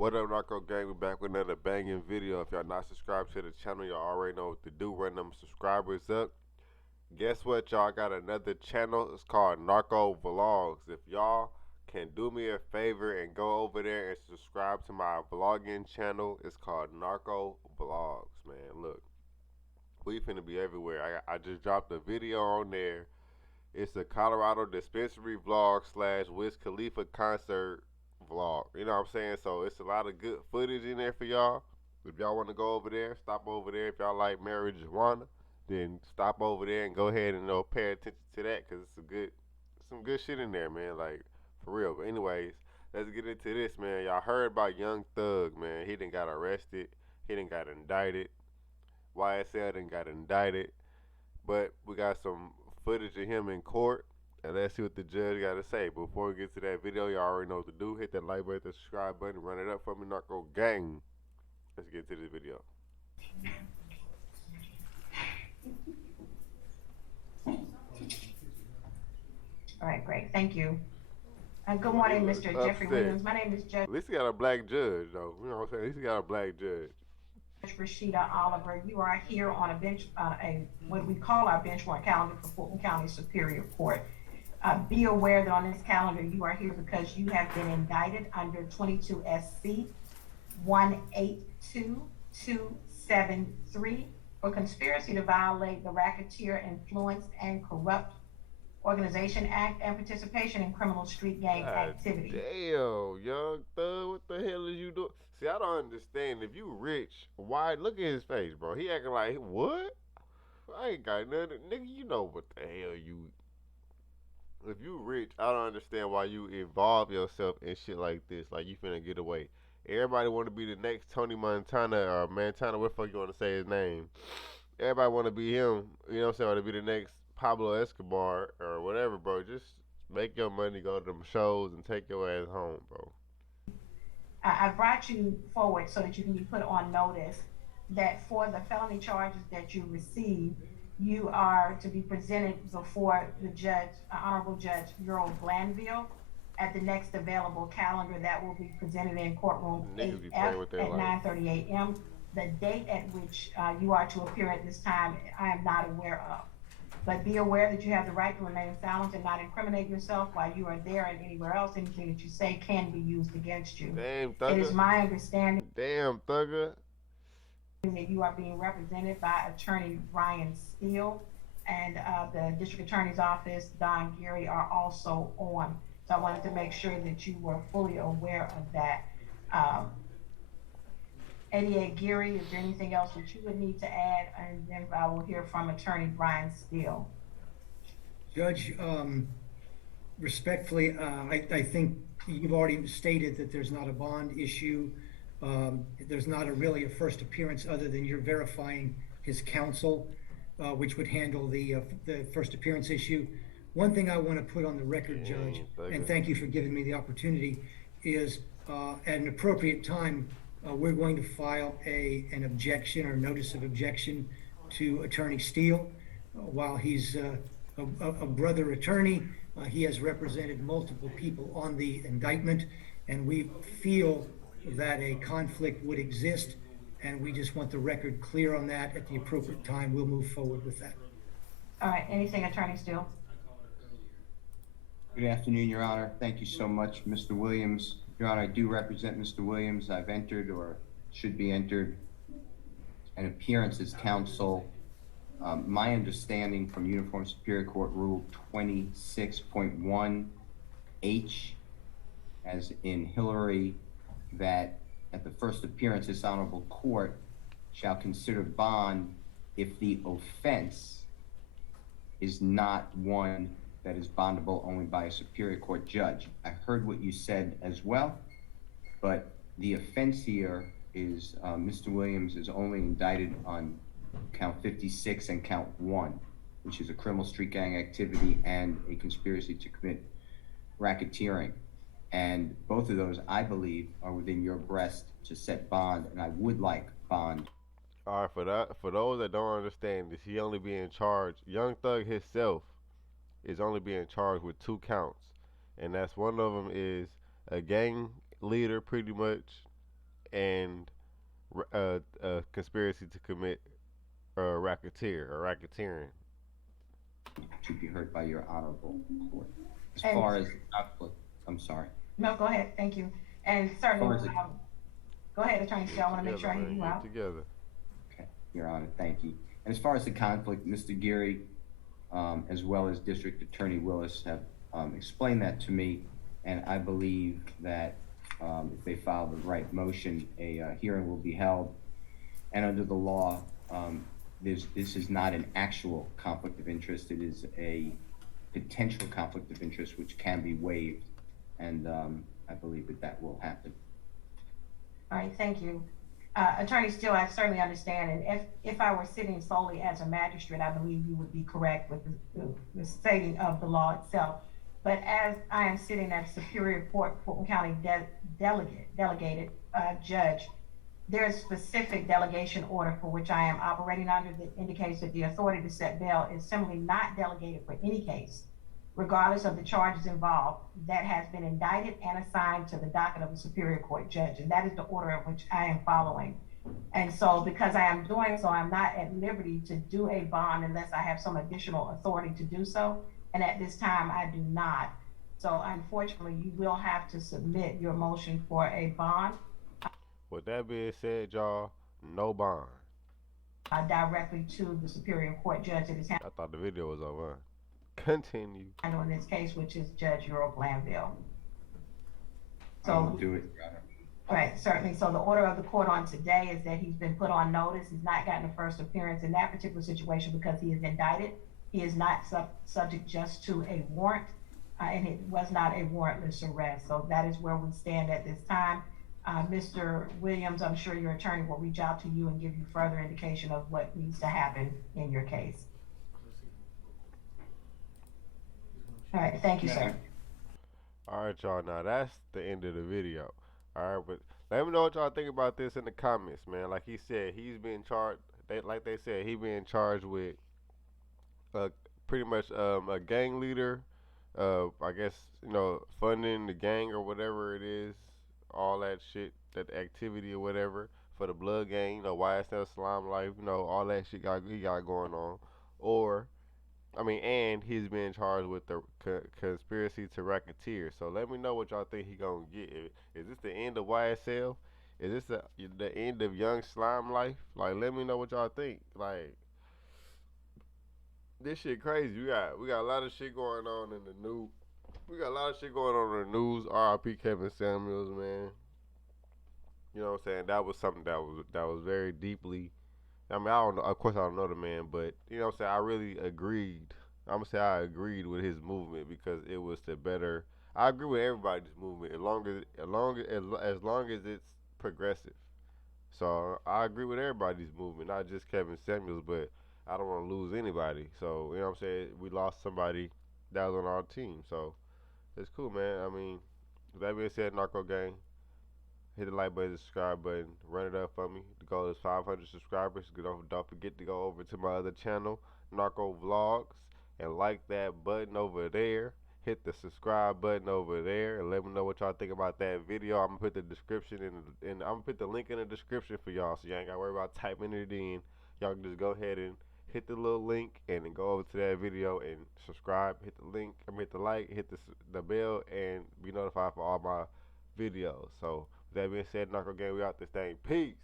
What up, Narco Gang? We back with another banging video. If y'all not subscribed to the channel, y'all already know what to do. Run them subscribers up. Guess what, y'all? Got another channel. It's called Narco Vlogs. If y'all can do me a favor and go over there and subscribe to my vlogging channel, it's called Narco Vlogs, man. Look, we finna be everywhere. I just dropped a video on there. It's a Colorado dispensary vlog slash Wiz Khalifa concert vlog. You know what I'm saying? So it's a lot of good footage in there for y'all. If y'all want to go over there, stop over there. If y'all like marijuana, then stop over there and go ahead and pay attention to that, because it's some good shit in there, man. Like, for real. But anyways, let's get into this, man. Y'all heard about Young Thug, man. He done got arrested. He done got indicted. YSL done got indicted. But we got some footage of him in court, and let's see what the judge got to say. Before we get to that video, y'all already know what to do. Hit that like button, the subscribe button, run it up for me, Narco Gang. Let's get to this video. All right, great. Thank you. Good morning, Mr. Jeffrey Williams. My name is Judge. At least he got a black judge, though. You know what I'm saying? At least he got a black judge. Rashida Oliver. You are here on a bench, what we call our bench warrant calendar for Fulton County Superior Court. Be aware that on this calendar, you are here because you have been indicted under 22 SC 182273 for conspiracy to violate the Racketeer, Influence, and Corrupt Organization Act and participation in criminal street gang activity. Damn, Young Thug, what the hell is you doing? See, I don't understand. If you rich, why? Look at his face, bro. He acting like, what? I ain't got nothing. Nigga, you know what the hell you... If you rich, I don't understand why you involve yourself in shit like this. Like, you finna get away. Everybody want to be the next Tony Montana or Montana, what the fuck you want to say his name? Everybody want to be him, you know what I'm saying, or to be the next Pablo Escobar or whatever, bro. Just make your money, go to them shows, and take your ass home, bro. I brought you forward so that you can be put on notice that for the felony charges that you receive, you are to be presented before the judge, Honorable Judge Earl Glanville, at the next available calendar that will be presented in courtroom 8F at 9:30 a.m. The date at which you are to appear at this time, I am not aware of. But be aware that you have the right to remain silent and not incriminate yourself while you are there and anywhere else. Anything that you say can be used against you. Damn, Thugger. It is my understanding. Damn, Thugger. That you are being represented by Attorney Ryan Steele, and the District Attorney's Office, Don Geary, are also on. So I wanted to make sure that you were fully aware of that. ADA Geary, is there anything else that you would need to add? And then I will hear from Attorney Brian Steele. Judge, respectfully, I think you've already stated that there's not a bond issue. There's not really a first appearance other than you're verifying his counsel, which would handle the first appearance issue. One thing I want to put on the record, Judge, and thank you for giving me the opportunity, is at an appropriate time, we're going to file an objection or notice of objection to Attorney Steele. While he's a brother attorney, he has represented multiple people on the indictment, and we feel that a conflict would exist, and we just want the record clear on that. At the appropriate time, we'll move forward with that. All right, anything, Attorney Steele? Good afternoon, Your Honor. Thank you so much, Mr. Williams. Your Honor, I do represent Mr. Williams. I've entered, or should be entered, an appearance as counsel. My understanding from Uniform Superior Court Rule 26.1H, as in Hillary, that at the first appearance, this honorable court shall consider bond if the offense is not one that is bondable only by a Superior Court judge. I heard what you said as well, but the offense here is Mr. Williams is only indicted on count 56 and count 1, which is a criminal street gang activity and a conspiracy to commit racketeering. And both of those, I believe, are within your breast to set bond, and I would like bond. All right, for those that don't understand this, he only being charged. Young Thug himself is only being charged with 2 counts, and that's one of them is a gang leader, pretty much, and conspiracy to commit racketeering. To be heard by your honorable court. As And far as conflict, I'm sorry. no, go ahead. Thank you. And As certainly, far as the, go ahead, Attorney Steele. I want to make sure I hear man. you Get out. together. okay, Your Honor, thank you. And as far as the conflict, Mr. Geary, as well as District Attorney Willis have explained that to me, and I believe that if they file the right motion, a hearing will be held. And under the law, this is not an actual conflict of interest. It is a potential conflict of interest which can be waived, and I believe that that will happen. All right, thank you. Attorney Steele, I certainly understand, and if I were sitting solely as a magistrate, I believe you would be correct with the stating of the law itself. But as I am sitting at Superior Court, Fulton County delegated judge, there is specific delegation order for which I am operating under that indicates that the authority to set bail is simply not delegated for any case, regardless of the charges involved, that has been indicted and assigned to the docket of the Superior Court judge. And that is the order of which I am following. And so because I am doing so, I'm not at liberty to do a bond unless I have some additional authority to do so. And at this time, I do not. So unfortunately, you will have to submit your motion for a bond. With that being said, y'all, no bond. Directly to the Superior Court judge that is I thought the video was over. Continue. handling this case, which is Judge Earl Glanville. I will So, do it, Your Honor. right, certainly. So the order of the court on today is that he's been put on notice. He's not gotten a first appearance in that particular situation because he is indicted. He is not subject just to a warrant, and it was not a warrantless arrest. So that is where we stand at this time. Mr. Williams, I'm sure your attorney will reach out to you and give you further indication of what needs to happen in your case. All right, thank you, sir. Alright, y'all, now that's the end of the video. Alright, but let me know what y'all think about this in the comments, man. Like he said, he's being charged, like they said, he being charged with pretty much a gang leader, I guess, funding the gang or whatever it is, all that shit, that activity or whatever for the blood gang, YSL Slime Life, all that shit he got going on. And he's being charged with the conspiracy to racketeer. So let me know what y'all think he gonna get. Is this the end of YSL? Is this the end of Young Slime Life? Like, let me know what y'all think. Like, this shit crazy. We got a lot of shit going on in the news. We got a lot of shit going on in the news. R.I.P. Kevin Samuels, man. You know what I'm saying? That was something that was very deeply. I don't know. Of course, I don't know the man, but you know what I'm saying. I really agreed. I'm gonna say I agreed with his movement because it was to better. I agree with everybody's movement as long as it's progressive. So I agree with everybody's movement, not just Kevin Samuels, but I don't want to lose anybody. So you know what I'm saying. We lost somebody that was on our team, so it's cool, man. With that being said, Narco Gang, hit the like button, subscribe button, run it up for me. The goal is 500 subscribers. Don't forget to go over to my other channel, Narco Vlogs, and like that button over there. Hit the subscribe button over there, and let me know what y'all think about that video. I'm gonna put the description I'm gonna put the link in the description for y'all, so y'all ain't gotta worry about typing it in. Y'all can just go ahead and hit the little link and then go over to that video and subscribe. Hit the link, hit the like, hit the bell, and be notified for all my videos. So with that being said, Narco Gang, we out this thing. Peace.